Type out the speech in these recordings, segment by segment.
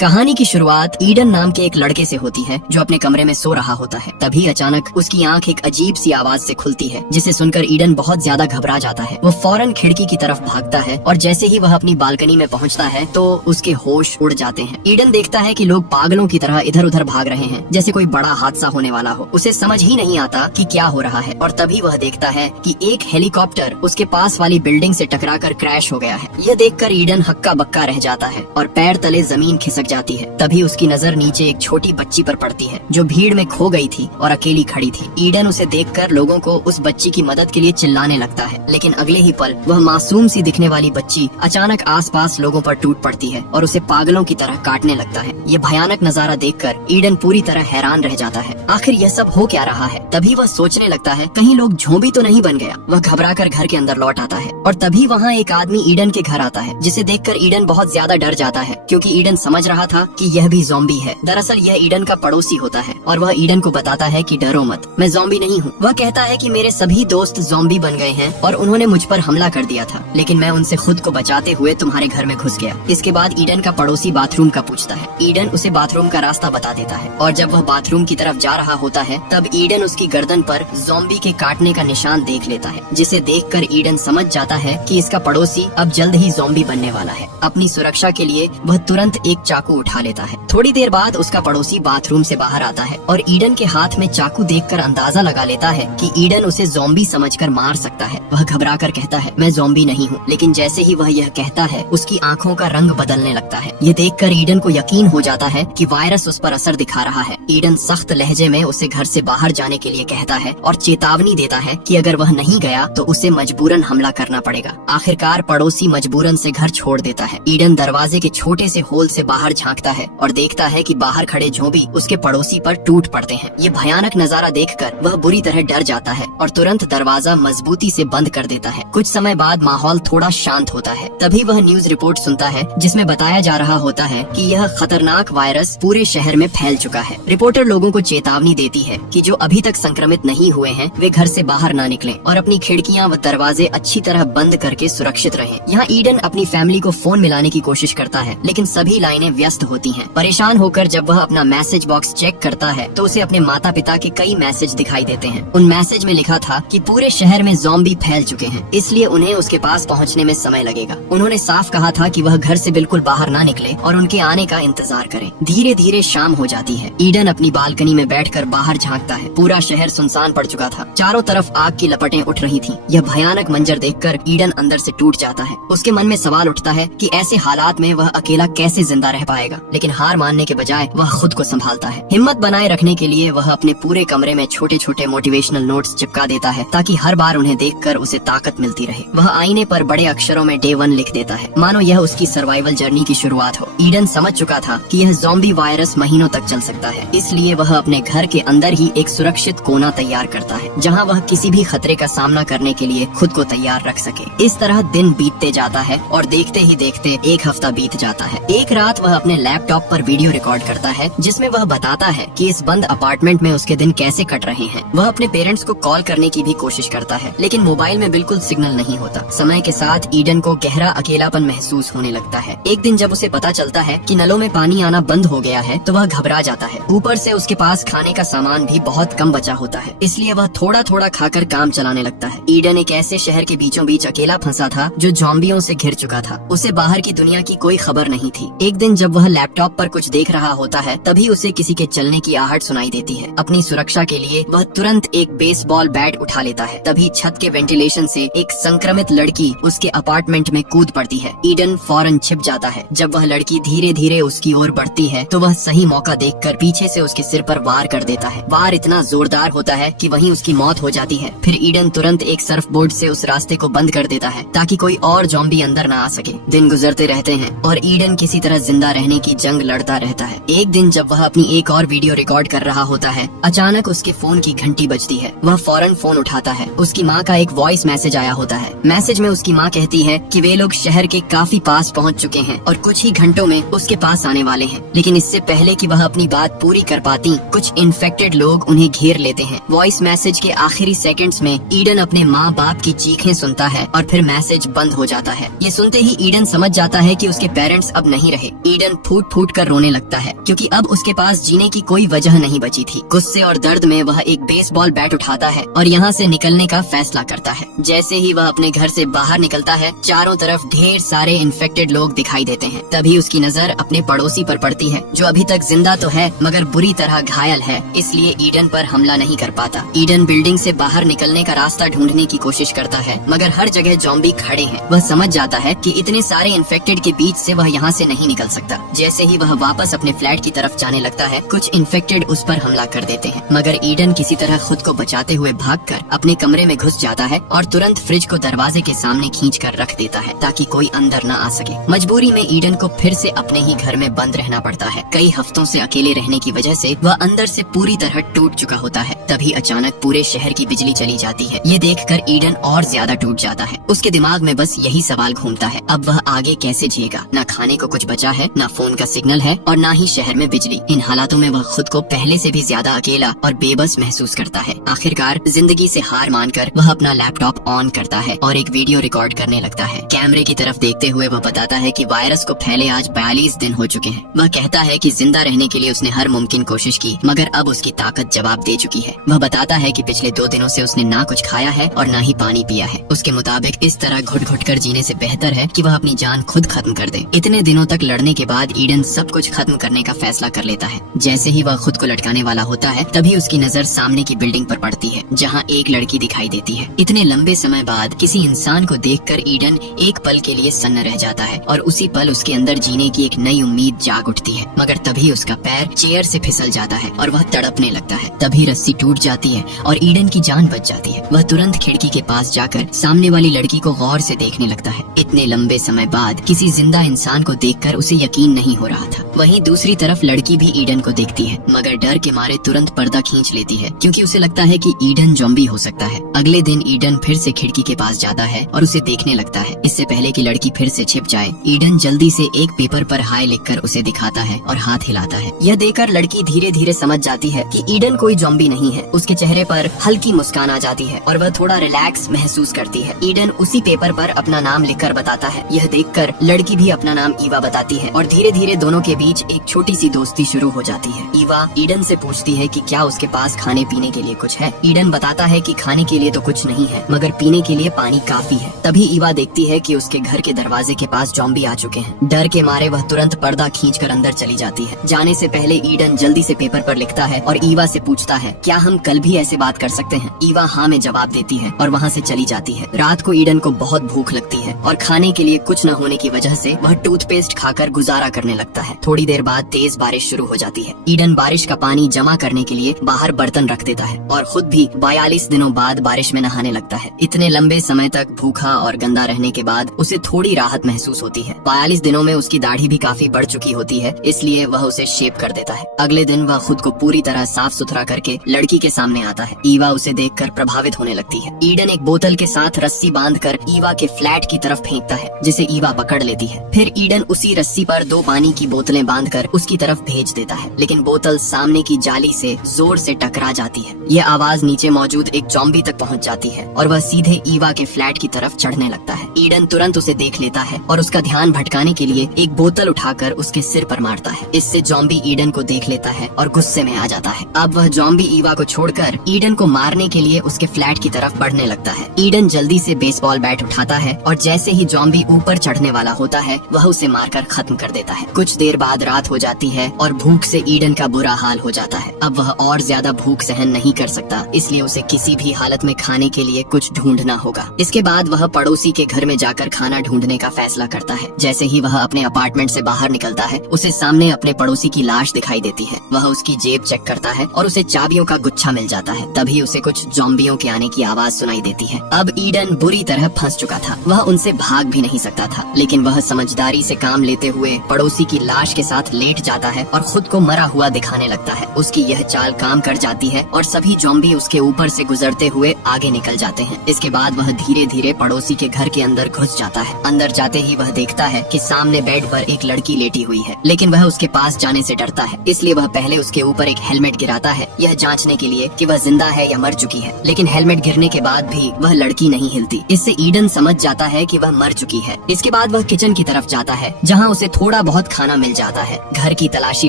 कहानी की शुरुआत ईडन नाम के एक लड़के से होती है जो अपने कमरे में सो रहा होता है। तभी अचानक उसकी आंख एक अजीब सी आवाज से खुलती है, जिसे सुनकर ईडन बहुत ज्यादा घबरा जाता है। वो फौरन खिड़की की तरफ भागता है और जैसे ही वह अपनी बालकनी में पहुंचता है तो उसके होश उड़ जाते हैं। ईडन देखता है कि लोग पागलों की तरह इधर उधर भाग रहे हैं, जैसे कोई बड़ा हादसा होने वाला हो। उसे समझ ही नहीं आता कि क्या हो रहा है और तभी वह देखता है कि एक हेलीकॉप्टर उसके पास वाली बिल्डिंग से टकराकर क्रैश हो गया है। यह देखकर ईडन हक्का बक्का रह जाता है और पैर तले जमीन खिसक जाती है। तभी उसकी नजर नीचे एक छोटी बच्ची पर पड़ती है जो भीड़ में खो गई थी और अकेली खड़ी थी। ईडन उसे देखकर लोगों को उस बच्ची की मदद के लिए चिल्लाने लगता है, लेकिन अगले ही पल वह मासूम सी दिखने वाली बच्ची अचानक आसपास लोगों पर टूट पड़ती है और उसे पागलों की तरह काटने लगता है। ये भयानक नजारा देखकर ईडन पूरी तरह हैरान रह जाता है। आखिर यह सब हो क्या रहा है? तभी वह सोचने लगता है कहीं लोग झोंबी तो नहीं बन गया। वह घबराकर घर के अंदर लौट आता है और तभी वहाँ एक आदमी ईडन के घर आता है, जिसे देखकर ईडन बहुत ज्यादा डर जाता है, क्योंकि ईडन समझ रहा था कि यह भी ज़ॉम्बी है। दरअसल यह ईडन का पड़ोसी होता है और वह ईडन को बताता है कि डरो मत, मैं ज़ॉम्बी नहीं हूँ। वह कहता है कि मेरे सभी दोस्त ज़ॉम्बी बन गए हैं और उन्होंने मुझ पर हमला कर दिया था, लेकिन मैं उनसे खुद को बचाते हुए तुम्हारे घर में घुस गया। इसके बाद ईडन का पड़ोसी बाथरूम का पूछता है। ईडन उसे बाथरूम का रास्ता बता देता है और जब वह बाथरूम की तरफ जा रहा होता है तब ईडन उसकी गर्दन पर ज़ॉम्बी के काटने का निशान देख लेता है, जिसे देखकर ईडन समझ जाता है कि इसका पड़ोसी अब जल्द ही ज़ॉम्बी बनने वाला है। अपनी सुरक्षा के लिए वह तुरंत एक चाकू उठा लेता है। थोड़ी देर बाद उसका पड़ोसी बाथरूम से बाहर आता है और ईडन के हाथ में चाकू देखकर अंदाजा लगा लेता है कि ईडन उसे ज़ॉम्बी समझकर मार सकता है। वह घबराकर कहता है मैं ज़ॉम्बी नहीं हूँ, लेकिन जैसे ही वह यह कहता है उसकी आंखों का रंग बदलने लगता है। ये देखकर ईडन को यकीन हो जाता है कि वायरस उस पर असर दिखा रहा है। ईडन सख्त लहजे में उसे घर से बाहर जाने के लिए कहता है और चेतावनी देता है कि अगर वह नहीं गया तो उसे मजबूरन हमला करना पड़ेगा। आखिरकार पड़ोसी मजबूरन से घर छोड़ देता है। ईडन दरवाजे के छोटे से होल से बाहर झांकता है और देखता है कि बाहर खड़े झोंबी उसके पड़ोसी पर टूट पड़ते हैं। ये भयानक नजारा देखकर वह बुरी तरह डर जाता है और तुरंत दरवाजा मजबूती से बंद कर देता है। कुछ समय बाद माहौल थोड़ा शांत होता है। तभी वह न्यूज रिपोर्ट सुनता है जिसमें बताया जा रहा होता है कि यह खतरनाक वायरस पूरे शहर में फैल चुका है। रिपोर्टर लोगों को चेतावनी देती है कि जो अभी तक संक्रमित नहीं हुए हैं वे घर से बाहर ना निकलें और अपनी खिड़कियां व दरवाजे अच्छी तरह बंद करके सुरक्षित रहें। यहाँ ईडन अपनी फैमिली को फोन मिलाने की कोशिश करता है, लेकिन सभी लाइनें व्यस्त होती हैं। परेशान होकर जब वह अपना मैसेज बॉक्स चेक करता है तो उसे अपने माता पिता के कई मैसेज दिखाई देते हैं। उन मैसेज में लिखा था कि पूरे शहर में ज़ॉम्बी फैल चुके हैं, इसलिए उन्हें उसके पास पहुंचने में समय लगेगा। उन्होंने साफ कहा था कि वह घर से बिल्कुल बाहर ना निकले और उनके आने का इंतजार करें। धीरे धीरे शाम हो जाती है। ईडन अपनी बालकनी में बैठकर बाहर झांकता है। पूरा शहर सुनसान पड़ चुका था। चारों तरफ आग की लपटें उठ रही थीं। यह भयानक मंजर देखकर ईडन अंदर से टूट जाता है। उसके मन में सवाल उठता है कि ऐसे हालात में वह अकेला कैसे जिंदा रह पाएगा, लेकिन हार मानने के बजाय वह खुद को संभालता है। हिम्मत बनाए रखने के लिए वह अपने पूरे कमरे में छोटे छोटे मोटिवेशनल नोट्स चिपका देता है ताकि हर बार उन्हें देखकर उसे ताकत मिलती रहे। वह आईने पर बड़े अक्षरों में Day 1 लिख देता है, मानो यह उसकी सर्वाइवल जर्नी की शुरुआत हो। ईडन समझ चुका था कि यह ज़ॉम्बी वायरस महीनों तक चल सकता है, इसलिए वह अपने घर के अंदर ही एक सुरक्षित कोना तैयार करता है जहाँ वह किसी भी खतरे का सामना करने के लिए खुद को तैयार रख सके। इस तरह दिन बीतते जाता है और देखते ही देखते एक हफ्ता बीत जाता है। एक रात वह अपने लैपटॉप पर वीडियो रिकॉर्ड करता है जिसमें वह बताता है कि इस बंद अपार्टमेंट में उसके दिन कैसे कट रहे हैं। वह अपने पेरेंट्स को कॉल करने की भी कोशिश करता है, लेकिन मोबाइल में बिल्कुल सिग्नल नहीं होता। समय के साथ ईडन को गहरा अकेलापन महसूस होने लगता है। एक दिन जब उसे पता चलता है कि नलों में पानी आना बंद हो गया है तो वह घबरा जाता है। ऊपर से उसके पास खाने का सामान भी बहुत कम बचा होता है, इसलिए वह थोड़ा थोड़ा खाकर काम चलाने लगता है। ईडन एक ऐसे शहर के बीचों बीच अकेला फंसा था जो ज़ॉम्बियों से घिर चुका था। उसे बाहर की दुनिया की कोई खबर नहीं थी। एक दिन जब वह लैपटॉप पर कुछ देख रहा होता है तभी उसे किसी के चलने की आहट सुनाई देती है। अपनी सुरक्षा के लिए वह तुरंत एक बेसबॉल बैट उठा लेता है। तभी छत के वेंटिलेशन से एक संक्रमित लड़की उसके अपार्टमेंट में कूद पड़ती है। ईडन फौरन छिप जाता है। जब वह लड़की धीरे धीरे उसकी ओर बढ़ती है तो वह सही मौका देखकर पीछे से उसके सिर पर वार कर देता है। वार इतना जोरदार होता है कि वहीं उसकी मौत हो जाती है। फिर ईडन तुरंत एक सर्फ बोर्ड से उस रास्ते को बंद कर देता है ताकि कोई और ज़ॉम्बी अंदर न आ सके। दिन गुजरते रहते हैं और ईडन किसी तरह जिंदा रहने की जंग लड़ता रहता है। एक दिन जब वह अपनी एक और वीडियो रिकॉर्ड कर रहा होता है, अचानक उसके फोन की घंटी बजती है। वह फौरन फोन उठाता है। उसकी माँ का एक वॉइस मैसेज आया होता है। मैसेज में उसकी माँ कहती है कि वे लोग शहर के काफी पास पहुँच चुके हैं और कुछ ही घंटों में उसके पास आने वाले हैं। लेकिन इससे पहले कि वह अपनी बात पूरी कर पाती, कुछ इन्फेक्टेड लोग उन्हें घेर लेते हैं। वॉइस मैसेज के आखिरी सेकंड्स में ईडन अपने माँ बाप की चीखें सुनता है और फिर मैसेज बंद हो जाता है। ये सुनते ही ईडन समझ जाता है कि उसके पेरेंट्स अब नहीं रहे। ईडन ईडन फूट फूट कर रोने लगता है क्योंकि अब उसके पास जीने की कोई वजह नहीं बची थी। गुस्से और दर्द में वह एक बेसबॉल बैट उठाता है और यहाँ से निकलने का फैसला करता है। जैसे ही वह अपने घर से बाहर निकलता है, चारों तरफ ढेर सारे इन्फेक्टेड लोग दिखाई देते हैं। तभी उसकी नजर अपने पड़ोसी पर पड़ती है जो अभी तक जिंदा तो है मगर बुरी तरह घायल है, इसलिए ईडन पर हमला नहीं कर पाता। ईडन बिल्डिंग से बाहर निकलने का रास्ता ढूंढने की कोशिश करता है मगर हर जगह ज़ॉम्बी खड़े हैं। वह समझ जाता है कि इतने सारे इन्फेक्टेड के बीच से वह यहाँ से नहीं निकल सकता। जैसे ही वह वापस अपने फ्लैट की तरफ जाने लगता है, कुछ इन्फेक्टेड उस पर हमला कर देते हैं मगर ईडन किसी तरह खुद को बचाते हुए भागकर अपने कमरे में घुस जाता है और तुरंत फ्रिज को दरवाजे के सामने खींचकर रख देता है ताकि कोई अंदर न आ सके। मजबूरी में ईडन को फिर से अपने ही घर में बंद रहना पड़ता है। कई हफ्तों से अकेले रहने की वजह से वह अंदर से पूरी तरह टूट चुका होता है। तभी अचानक पूरे शहर की बिजली चली जाती है। ये देखकर ईडन और ज्यादा टूट जाता है। उसके दिमाग में बस यही सवाल घूमता है, अब वह आगे कैसे जिएगा। न खाने को कुछ बचा है, न फोन का सिग्नल है और न ही शहर में बिजली। इन हालातों में वह खुद को पहले से भी ज्यादा अकेला और बेबस महसूस करता है। आखिरकार जिंदगी से हार मानकर वह अपना लैपटॉप ऑन करता है और एक वीडियो रिकॉर्ड करने लगता है। कैमरे की तरफ देखते हुए वह बताता है कि वायरस को फैले आज 42 दिन हो चुके हैं। वह कहता है कि जिंदा रहने के लिए उसने हर मुमकिन कोशिश की मगर अब उसकी ताकत जवाब दे चुकी है। वह बताता है कि पिछले 2 दिनों से उसने ना कुछ खाया है और ना ही पानी पिया है। उसके मुताबिक इस तरह घुट घुट कर जीने से बेहतर है कि वह अपनी जान खुद खत्म कर दे। इतने दिनों तक लड़ने के बाद ईडन सब कुछ खत्म करने का फैसला कर लेता है। जैसे ही वह खुद को लटकाने वाला होता है, तभी उसकी नजर सामने की बिल्डिंग पर पड़ती है जहाँ एक लड़की दिखाई देती है। इतने लंबे समय बाद किसी इंसान को देखकर ईडन एक पल के लिए सन्न रह जाता है और उसी पल उसके अंदर जीने की एक नई उम्मीद जाग उठती है। मगर तभी उसका पैर चेयर से फिसल जाता है और वह तड़पने लगता है। तभी रस्सी टूट जाती है और ईडन की जान बच जाती है। वह तुरंत खिड़की के पास जाकर सामने वाली लड़की को गौर से देखने लगता है। इतने लंबे समय बाद किसी जिंदा इंसान को देखकर उसे यकीन नहीं हो रहा था। वहीं दूसरी तरफ लड़की भी ईडन को देखती है मगर डर के मारे तुरंत पर्दा खींच लेती है क्योंकि उसे लगता है कि ईडन ज़ॉम्बी हो सकता है। अगले दिन ईडन फिर से खिड़की के पास जाता है और उसे देखने लगता है। इससे पहले कि लड़की फिर से छिप जाए, ईडन जल्दी से एक पेपर पर हाय लिखकर उसे दिखाता है और हाथ हिलाता है। यह देखकर लड़की धीरे धीरे समझ जाती है कि ईडन कोई ज़ॉम्बी नहीं है। उसके चेहरे पर हल्की मुस्कान आ जाती है और वह थोड़ा रिलैक्स महसूस करती है। ईडन उसी पेपर पर अपना नाम लिखकर बताता है। यह देखकर लड़की भी अपना नाम ईवा बताती है और धीरे धीरे दोनों के बीच एक छोटी सी दोस्ती शुरू हो जाती है। ईवा ईडन से पूछती है कि क्या उसके पास खाने पीने के लिए कुछ है। ईडन बताता है कि खाने के लिए तो कुछ नहीं है मगर पीने के लिए पानी काफी है। तभी ईवा देखती है कि उसके घर के दरवाजे के पास ज़ॉम्बी आ चुके हैं। डर के मारे वह तुरंत पर्दा खींचकर अंदर चली जाती है। जाने से पहले ईडन जल्दी से पेपर पर लिखता है और ईवा से पूछता है, क्या हम कल भी ऐसे बात कर सकते हैं। ईवा हाँ में जवाब देती है और वहाँ से चली जाती है। रात को ईडन को बहुत भूख लगती है और खाने के लिए कुछ न होने की वजह से वह टूथपेस्ट खाकर गुजारा करने लगता है। थोड़ी देर बाद तेज बारिश शुरू हो जाती है। ईडन बारिश का पानी जमा करने के लिए बाहर बर्तन रख देता है और खुद भी 42 दिनों बाद बारिश में नहाने लगता है। इतने लंबे समय तक भूखा और गंदा रहने के बाद उसे थोड़ी राहत महसूस होती है। 42 दिनों में उसकी दाढ़ी भी काफी बढ़ चुकी होती है, इसलिए वह उसे शेप कर देता है। अगले दिन वह खुद को पूरी तरह साफ सुथरा करके लड़की के सामने आता है। ईवा उसे देखकर प्रभावित होने लगती है। ईडन एक बोतल के साथ रस्सी बांधकर ईवा के फ्लैट की तरफ फेंकता है जिसे ईवा पकड़ लेती है। फिर ईडन उसी रस्सी पर 2 पानी की बोतलें बांधकर उसकी तरफ भेज देता है, लेकिन बोतल सामने की जाली से जोर से टकरा जाती है। यह आवाज नीचे मौजूद एक ज़ॉम्बी तक पहुंच जाती है और वह सीधे ईवा के फ्लैट की तरफ चढ़ने लगता है। ईडन तुरंत उसे देख लेता है और उसका ध्यान भटकाने के लिए एक बोतल उठाकर उसके सिर पर मारता है। इससे ज़ॉम्बी ईडन को देख लेता है और गुस्से में आ जाता है। अब वह ज़ॉम्बी ईवा को छोड़कर ईडन को मारने के लिए उसके फ्लैट की तरफ बढ़ने लगता है। ईडन जल्दी से बेसबॉल बैट उठाता है और जैसे ही ज़ॉम्बी ऊपर चढ़ने वाला होता है वह उसे मारकर खत्म कर देता है। कुछ देर बाद रात हो जाती है और भूख से ईडन का बुरा हाल हो जाता है। अब वह और ज्यादा भूख सहन नहीं कर सकता, इसलिए उसे किसी भी हालत में खाने के लिए कुछ ढूंढना होगा। इसके बाद वह पड़ोसी के घर में जाकर खाना ढूंढने का फैसला करता है। जैसे ही वह अपने अपार्टमेंट से बाहर निकलता है, उसे सामने अपने पड़ोसी की लाश दिखाई देती है। वह उसकी जेब चेक करता है और उसे चाबियों का गुच्छा मिल जाता है। तभी उसे कुछ ज़ॉम्बियों के आने की आवाज सुनाई देती है। अब ईडन बुरी तरह फंस चुका था। वह उनसे भाग भी नहीं सकता था, लेकिन वह समझदारी से काम लेते हुए पड़ोसी की लाश के साथ लेट जाता है और खुद को मरा हुआ दिखाने लगता है। उसकी यह चाल काम कर जाती है और सभी ज़ॉम्बी उसके ऊपर से गुजरते हुए आगे निकल जाते हैं। इसके बाद वह धीरे धीरे पड़ोसी के घर के अंदर घुस जाता है। अंदर जाते ही वह देखता है कि सामने बेड पर एक लड़की लेटी हुई है, लेकिन वह उसके पास जाने से डरता है, इसलिए वह पहले उसके ऊपर एक हेलमेट गिराता है, यह जांचने के लिए कि वह जिंदा है या मर चुकी है। लेकिन हेलमेट गिरने के बाद भी वह लड़की नहीं हिलती। इससे ईडन समझ जाता है कि वह मर चुकी है। इसके बाद वह किचन की तरफ जाता है, जहाँ उसे थोड़ी थोड़ा बहुत खाना मिल जाता है। घर की तलाशी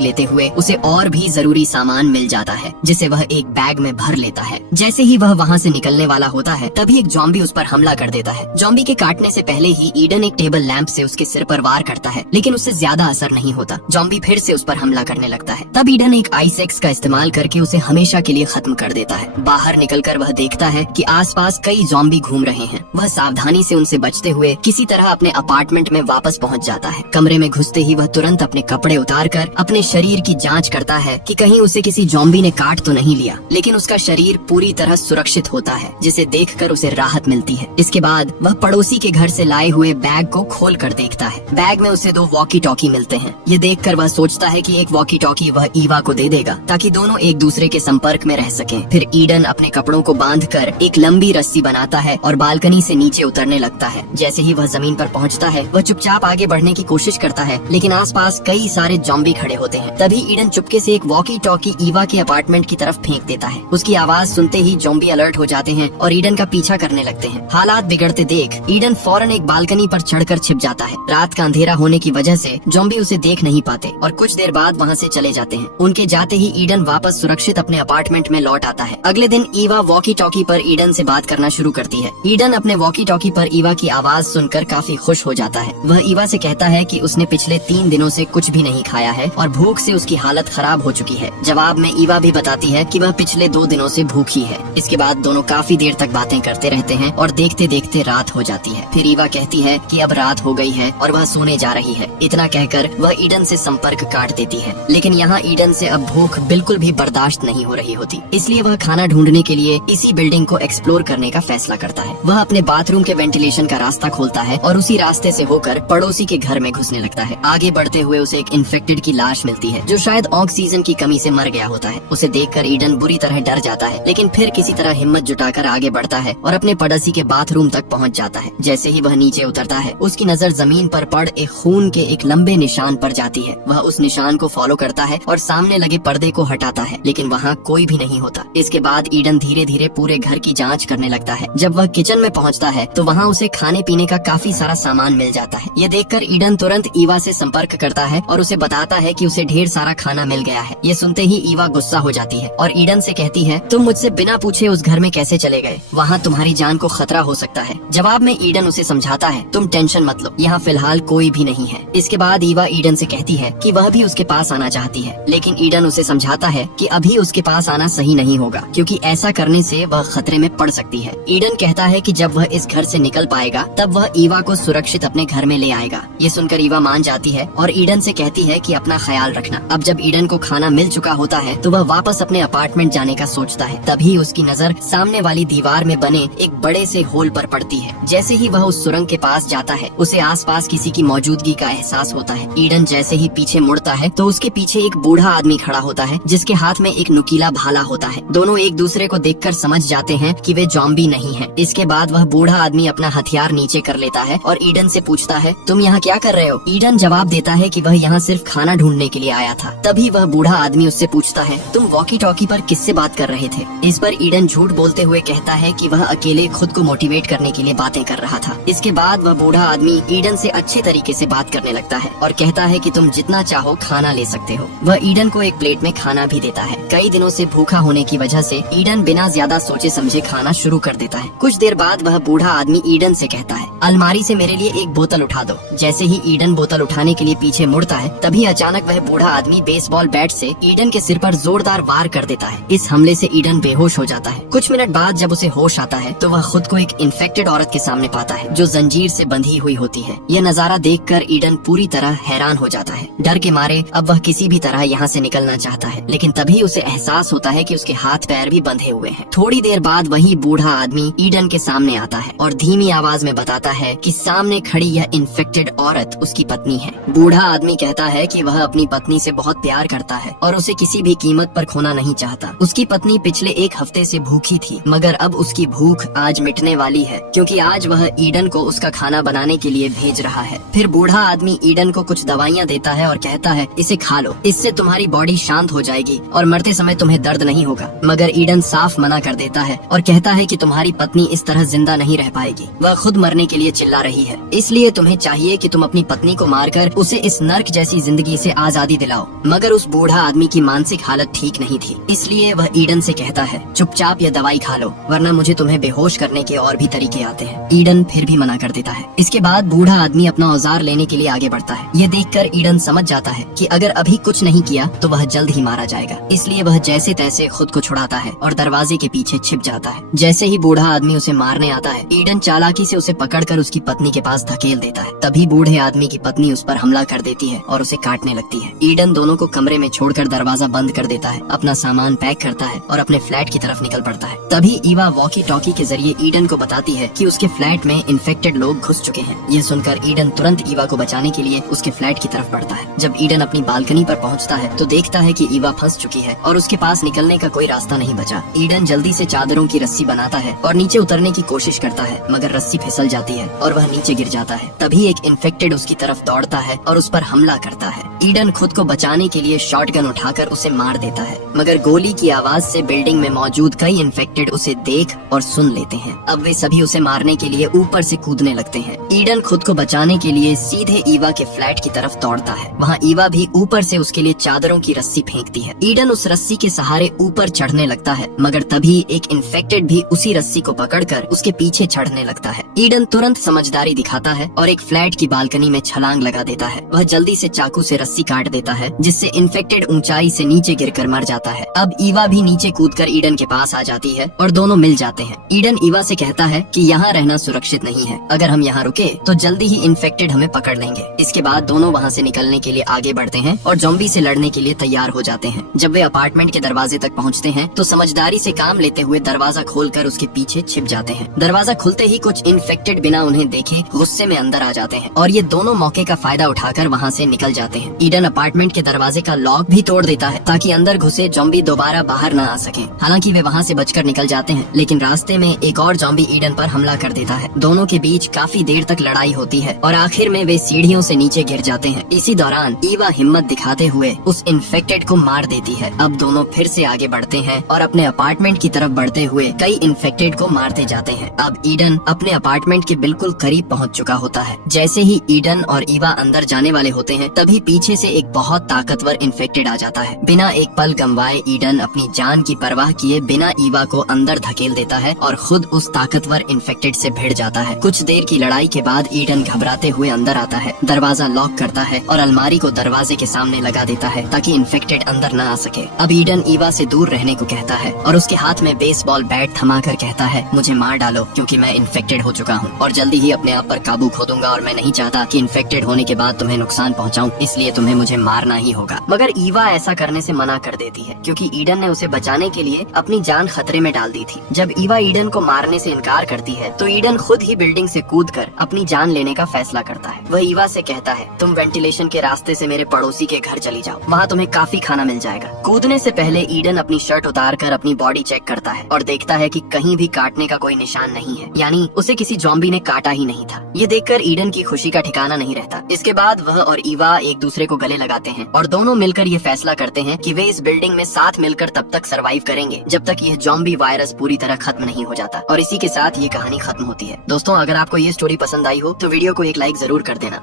लेते हुए उसे और भी जरूरी सामान मिल जाता है, जिसे वह एक बैग में भर लेता है। जैसे ही वह वहाँ से निकलने वाला होता है, तभी एक ज़ॉम्बी उस पर हमला कर देता है। ज़ॉम्बी के काटने से पहले ही ईडन एक टेबल लैंप से उसके सिर पर वार करता है, लेकिन उससे ज्यादा असर नहीं होता। ज़ॉम्बी फिर से उस पर हमला करने लगता है। तब ईडन एक आइस एक्स का इस्तेमाल करके उसे हमेशा के लिए खत्म कर देता है। बाहर निकलकर वह देखता है कि आसपास कई ज़ॉम्बी घूम रहे हैं। वह सावधानी से उनसे बचते हुए किसी तरह अपने अपार्टमेंट में वापस पहुंच जाता है। कमरे में घुसते ही वह तुरंत अपने कपड़े उतारकर अपने शरीर की जांच करता है कि कहीं उसे किसी ज़ॉम्बी ने काट तो नहीं लिया, लेकिन उसका शरीर पूरी तरह सुरक्षित होता है, जिसे देखकर उसे राहत मिलती है। इसके बाद वह पड़ोसी के घर से लाए हुए बैग को खोल कर देखता है। बैग में उसे 2 वॉकी टॉकी मिलते हैं। ये देखकर वह सोचता है कि एक वॉकी टॉकी वह ईवा को दे देगा, ताकि दोनों एक दूसरे के संपर्क में रह सकें। फिर ईडन अपने कपड़ों को बांधकर एक लंबी रस्सी बनाता है और बालकनी से नीचे उतरने लगता है। जैसे ही वह जमीन पर पहुंचता है, वह चुपचाप आगे बढ़ने की कोशिश करता है, लेकिन आसपास कई सारे ज़ॉम्बी खड़े होते हैं। तभी ईडन चुपके से एक वॉकी टॉकी ईवा के अपार्टमेंट की तरफ फेंक देता है। उसकी आवाज सुनते ही ज़ॉम्बी अलर्ट हो जाते हैं और ईडन का पीछा करने लगते हैं। हालात बिगड़ते देख ईडन फौरन एक बालकनी पर चढ़कर छिप जाता है। रात का अंधेरा होने की वजह से ज़ॉम्बी उसे देख नहीं पाते और कुछ देर बाद वहाँ से चले जाते हैं। उनके जाते ही ईडन वापस सुरक्षित अपने अपार्टमेंट में लौट आता है। अगले दिन ईवा वॉकी टॉकी पर ईडन से बात करना शुरू करती है। ईडन अपने वॉकी टॉकी पर ईवा की आवाज सुनकर काफी खुश हो जाता है। वह ईवा से कहता है कि उसने पिछले 3 दिनों से कुछ भी नहीं खाया है और भूख से उसकी हालत खराब हो चुकी है। जवाब में ईवा भी बताती है कि वह पिछले 2 दिनों से भूखी है। इसके बाद दोनों काफी देर तक बातें करते रहते हैं और देखते देखते रात हो जाती है। फिर ईवा कहती है कि अब रात हो गई है और वह सोने जा रही है। इतना कहकर वह ईडन से संपर्क काट देती है, लेकिन यहाँ ईडन से अब भूख बिल्कुल भी बर्दाश्त नहीं हो रही होती। इसलिए वह खाना ढूंढने के लिए इसी बिल्डिंग को एक्सप्लोर करने का फैसला करता है। वह अपने बाथरूम के वेंटिलेशन का रास्ता खोलता है और उसी रास्ते से होकर पड़ोसी के घर में घुसने लगता है। आगे बढ़ते हुए उसे एक इन्फेक्टेड की लाश मिलती है, जो शायद ऑक्सीजन की कमी से मर गया होता है। उसे देखकर ईडन बुरी तरह डर जाता है, लेकिन फिर किसी तरह हिम्मत जुटाकर आगे बढ़ता है और अपने पड़ोसी के बाथरूम तक पहुंच जाता है। जैसे ही वह नीचे उतरता है, उसकी नजर जमीन पर पड़ एक खून के एक लंबे निशान पर जाती है। वह उस निशान को फॉलो करता है और सामने लगे पर्दे को हटाता है, लेकिन वहाँ कोई भी नहीं होता। इसके बाद ईडन धीरे धीरे पूरे घर की जांच करने लगता है। जब वह किचन में पहुँचता है तो वहाँ उसे खाने पीने का काफी सारा सामान मिल जाता है। ये देखकर ईडन तुरंत ईवा से संपर्क करता है और उसे बताता है कि उसे ढेर सारा खाना मिल गया है। ये सुनते ही ईवा गुस्सा हो जाती है और ईडन से कहती है, तुम मुझसे बिना पूछे उस घर में कैसे चले गए? वहाँ तुम्हारी जान को खतरा हो सकता है। जवाब में ईडन उसे समझाता है, तुम टेंशन मत लो, यहाँ फिलहाल कोई भी नहीं है। इसके बाद ईवा ईडन से कहती है कि वह भी उसके पास आना चाहती है, लेकिन ईडन उसे समझाता है कि अभी उसके पास आना सही नहीं होगा, क्योंकि ऐसा करने से वह खतरे में पड़ सकती है। ईडन कहता है कि जब वह इस घर से निकल पाएगा तब वह ईवा को सुरक्षित अपने घर में ले आएगा। ये सुनकर ईवा मान जाती है और ईडन से कहती है कि अपना ख्याल रखना। अब जब ईडन को खाना मिल चुका होता है तो वह वापस अपने अपार्टमेंट जाने का सोचता है। तभी उसकी नजर सामने वाली दीवार में बने एक बड़े से होल पर पड़ती है। जैसे ही वह उस सुरंग के पास जाता है, उसे आसपास किसी की मौजूदगी का एहसास होता है। ईडन जैसे ही पीछे मुड़ता है तो उसके पीछे एक बूढ़ा आदमी खड़ा होता है, जिसके हाथ में एक नुकीला भाला होता है। दोनों एक दूसरे को देखकर समझ जाते हैं कि वे ज़ॉम्बी नहीं हैं। इसके बाद वह बूढ़ा आदमी अपना हथियार नीचे कर लेता है और ईडन से पूछता है, तुम यहाँ क्या कर रहे हो? ईडन जवाब देता है कि वह यहाँ सिर्फ खाना ढूंढने के लिए आया था। तभी वह बूढ़ा आदमी उससे पूछता है, तुम वॉकी टॉकी पर किससे बात कर रहे थे? इस पर ईडन झूठ बोलते हुए कहता है कि वह अकेले खुद को मोटिवेट करने के लिए बातें कर रहा था। इसके बाद वह बूढ़ा आदमी ईडन से अच्छे तरीके से बात करने लगता है और कहता है कि तुम जितना चाहो खाना ले सकते हो। वह ईडन को एक प्लेट में खाना भी देता है। कई दिनों से भूखा होने की वजह से ईडन बिना ज्यादा सोचे समझे खाना शुरू कर देता है। कुछ देर बाद वह बूढ़ा आदमी ईडन से कहता है, अलमारी से मेरे लिए एक बोतल उठा दो। जैसे ही ईडन बोतल उठाने के लिए पीछे मुड़ता है, तभी अचानक वह बूढ़ा आदमी बेसबॉल बैट से ईडन के सिर पर जोरदार वार कर देता है। इस हमले से ईडन बेहोश हो जाता है। कुछ मिनट बाद जब उसे होश आता है तो वह खुद को एक इन्फेक्टेड औरत के सामने पाता है, जो जंजीर से बंधी हुई होती है। यह नजारा देखकर ईडन पूरी तरह हैरान हो जाता है। डर के मारे अब वह किसी भी तरह यहाँ से निकलना चाहता है, लेकिन तभी उसे एहसास होता है कि उसके हाथ पैर भी बंधे हुए हैं। थोड़ी देर बाद वही बूढ़ा आदमी ईडन के सामने आता है और धीमी आवाज में बताता है कि सामने खड़ी यह इन्फेक्टेड औरत उसकी पत्नी है। बूढ़ा आदमी कहता है कि वह अपनी पत्नी से बहुत प्यार करता है और उसे किसी भी कीमत पर खोना नहीं चाहता। उसकी पत्नी पिछले 1 हफ्ते से भूखी थी, मगर अब उसकी भूख आज मिटने वाली है, क्योंकि आज वह ईडन को उसका खाना बनाने के लिए भेज रहा है। फिर बूढ़ा आदमी ईडन को कुछ दवाइयाँ देता है और कहता है, इसे खा लो, इससे तुम्हारी बॉडी शांत हो जाएगी और मरते समय तुम्हें दर्द नहीं होगा। मगर ईडन साफ मना कर देता है और कहता है कि तुम्हारी पत्नी इस तरह जिंदा नहीं रह पाएगी। वह खुद मरने के लिए चिल्ला रही है, इसलिए तुम्हें चाहिए कि तुम अपनी पत्नी को मार मारकर उसे इस नर्क जैसी जिंदगी से आजादी दिलाओ। मगर उस बूढ़ा आदमी की मानसिक हालत ठीक नहीं थी, इसलिए वह ईडन से कहता है चुपचाप यह दवाई खा लो, वरना मुझे तुम्हें बेहोश करने के और भी तरीके आते हैं। ईडन फिर भी मना कर देता है। इसके बाद बूढ़ा आदमी अपना औजार लेने के लिए आगे बढ़ता है। ये देखकर ईडन समझ जाता है कि अगर अभी कुछ नहीं किया तो वह जल्द ही मारा जाएगा, इसलिए वह जैसे तैसे खुद को छुड़ाता है और दरवाजे के पीछे छिप जाता है। जैसे ही बूढ़ा आदमी उसे मारने आता है, ईडन चालाकी से उसे पकड़कर उसकी पत्नी के पास धकेल देता है। तभी बूढ़े आदमी की पत्नी उस पर हमला कर देती है और उसे काटने लगती है। ईडन दोनों को कमरे में छोड़कर दरवाजा बंद कर देता है, अपना सामान पैक करता है और अपने फ्लैट की तरफ निकल पड़ता है। तभी ईवा वॉकी टॉकी के जरिए ईडन को बताती है कि उसके फ्लैट में इन्फेक्टेड लोग घुस चुके हैं। यह सुनकर ईडन तुरंत ईवा को बचाने के लिए उसके फ्लैट की तरफ बढ़ता है। जब ईडन अपनी बालकनी पर पहुंचता है तो देखता है कि ईवा फंस चुकी है और उसके पास निकलने का कोई रास्ता नहीं बचा। ईडन जल्दी से चादरों की रस्सी बनाता है और नीचे उतरने की कोशिश करता है, मगर रस्सी फिसल जाती है और वह नीचे गिर जाता है। तभी एक इन्फेक्टेड उसकी तरफ दौड़ता है और उस पर हमला करता है। ईडन खुद को बचाने के लिए शॉटगन उठाकर उसे मार देता है, मगर गोली की आवाज से बिल्डिंग में मौजूद कई इन्फेक्टेड उसे देख और सुन लेते हैं। अब वे सभी उसे मारने के लिए ऊपर से कूदने लगते हैं। ईडन खुद को बचाने के लिए सीधे ईवा के फ्लैट की तरफ दौड़ता है। वहाँ ईवा भी ऊपर से उसके लिए चादरों की रस्सी फेंकती है। ईडन उस रस्सी के सहारे ऊपर चढ़ने लगता है, मगर तभी एक इन्फेक्टेड भी उसी रस्सी को पकड़कर उसके पीछे चढ़ने लगता है। ईडन तुरंत समझदारी दिखाता है और एक फ्लैट की बालकनी में छलांग लगा देता है। वह जल्दी से चाकू से रस्सी काट देता है, जिससे इन्फेक्टेड ऊंचाई से नीचे गिरकर मर जाता है। अब ईवा भी नीचे कूदकर ईडन के पास आ जाती है और दोनों मिल जाते हैं। ईडन ईवा से कहता है कि यहाँ रहना सुरक्षित नहीं है, अगर हम यहाँ रुके तो जल्दी ही इन्फेक्टेड हमें पकड़ लेंगे। इसके बाद दोनों वहाँ से निकलने के लिए आगे बढ़ते हैं और ज़ॉम्बी से लड़ने के लिए तैयार हो जाते हैं। जब वे अपार्टमेंट के दरवाजे तक पहुँचते हैं तो समझदारी से काम लेते हुए दरवाजा खोलकर उसके पीछे छिप जाते हैं। दरवाजा खुलते ही कुछ इन्फेक्टेड बिना उन्हें देखे गुस्से में अंदर आ जाते हैं और ये दोनों मौके का फायदा उठाकर वहाँ से निकल जाते हैं। ईडन अपार्टमेंट के दरवाजे का लॉक भी तोड़ देता है ताकि अंदर घुसे ज़ॉम्बी दोबारा बाहर न आ सके। हालांकि वे वहाँ से बचकर निकल जाते हैं, लेकिन रास्ते में एक और ज़ॉम्बी ईडन पर हमला कर देता है। दोनों के बीच काफी देर तक लड़ाई होती है और आखिर में वे सीढ़ियों से नीचे गिर जाते हैं। इसी दौरान ईवा हिम्मत दिखाते हुए उस इन्फेक्टेड को मार देती है। अब दोनों फिर से आगे बढ़ते हैं और अपने अपार्टमेंट की तरफ बढ़ते हुए कई इन्फेक्टेड को मारते जाते हैं। अब ईडन अपने अपार्टमेंट के बिल्कुल करीब पहुंच चुका होता है। जैसे ही ईडन और ईवा अंदर जाने वाले होते हैं, तभी पीछे से एक बहुत ताकतवर इन्फेक्टेड आ जाता है। बिना एक पल गंवाए ईडन अपनी जान की परवाह किए बिना ईवा को अंदर धकेल देता है और खुद उस ताकतवर इन्फेक्टेड से भिड़ जाता है। कुछ देर की लड़ाई के बाद ईडन घबराते हुए अंदर आता है, दरवाजा लॉक करता है और अलमारी को दरवाजे के सामने लगा देता है ताकि इन्फेक्टेड अंदर न आ सके। अब ईडन ईवा से दूर रहने को कहता है और उसके हाथ में बेसबॉल बैट थमाकर कहता है, मुझे मार डालो क्योंकि मैं इन्फेक्टेड हो चुका हूँ और जल्दी ही अपने आप पर काबू खो दूंगा और मैं नहीं चाहता कि इन्फेक्टेड होने के बाद तुम्हें नुकसान पहुँचाऊँ, इसलिए तुम्हें मुझे मारना ही होगा। मगर ईवा ऐसा करने से मना कर देती है क्योंकि ईडन ने उसे बचाने के लिए अपनी जान खतरे में डाल दी थी। जब ईवा ईडन को मारने से इनकार करती है तो ईडन खुद ही बिल्डिंग से कूदकर अपनी जान लेने का फैसला करता है। वह ईवा से कहता है, तुम वेंटिलेशन के रास्ते से मेरे पड़ोसी के घर चली जाओ, वहाँ तुम्हें काफी खाना मिल जाएगा। कूदने से पहले ईडन अपनी शर्ट उतारकर अपनी बॉडी चेक करता है और देखता है कि कहीं भी काटने का कोई निशान नहीं है, यानी उसे किसी ज़ॉम्बी ने काटा ही नहीं था। ये देखकर ईडन की खुशी का ठिकाना नहीं रहता। इसके बाद वह और ईवा एक दूसरे को गले लगाते हैं और दोनों मिलकर ये फैसला करते हैं कि वे इस बिल्डिंग में साथ मिलकर तब तक सरवाइव करेंगे जब तक यह ज़ॉम्बी वायरस पूरी तरह खत्म नहीं हो जाता। और इसी के साथ ये कहानी खत्म होती है। दोस्तों, अगर आपको ये स्टोरी पसंद आई हो तो वीडियो को एक लाइक जरूर कर देना।